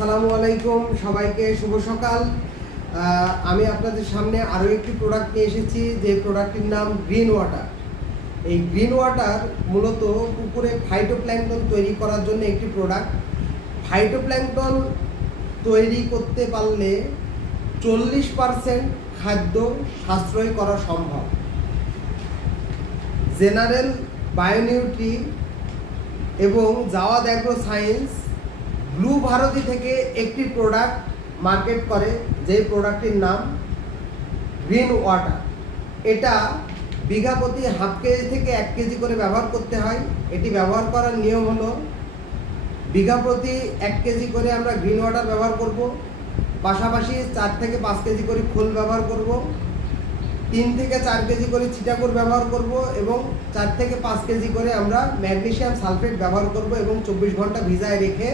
আসসালামু আলাইকুম, সবাইকে শুভ সকাল। আমি আপনাদের সামনে আরও একটি প্রোডাক্ট নিয়ে এসেছি, যে প্রোডাক্টটির নাম গ্রিন ওয়াটার। এই গ্রিন ওয়াটার মূলত পুকুরে ফাইটোপ্ল্যাঙ্কটন তৈরি করার জন্য একটি প্রোডাক্ট। ফাইটোপ্ল্যাঙ্কটন তৈরি করতে পারলে 40% খাদ্য সাশ্রয় করা সম্ভব। জেনারেল বায়োনিউট্রি এবং Jawad agro science blue Bharati থেকে একটি প্রোডাক্ট মার্কেট করে, যে প্রোডাক্টটির নাম গ্রিন ওয়াটার। এটা বিঘা প্রতি হাফ কেজি থেকে 1 কেজি করে ব্যবহার করতে হয়। এটি ব্যবহার করার নিয়ম হলো, বিঘা প্রতি 1 কেজি করে আমরা গ্রিন ওয়াটার ব্যবহার করব, পাশাপাশি 4 থেকে 5 কেজি করে খোল ব্যবহার করব, 3 থেকে 4 কেজি করে চিটাগুড় ব্যবহার করব এবং 4 থেকে 5 কেজি করে আমরা ম্যাগনেসিয়াম সালফেট ব্যবহার করব এবং 24 ঘন্টা ভিজায় রেখে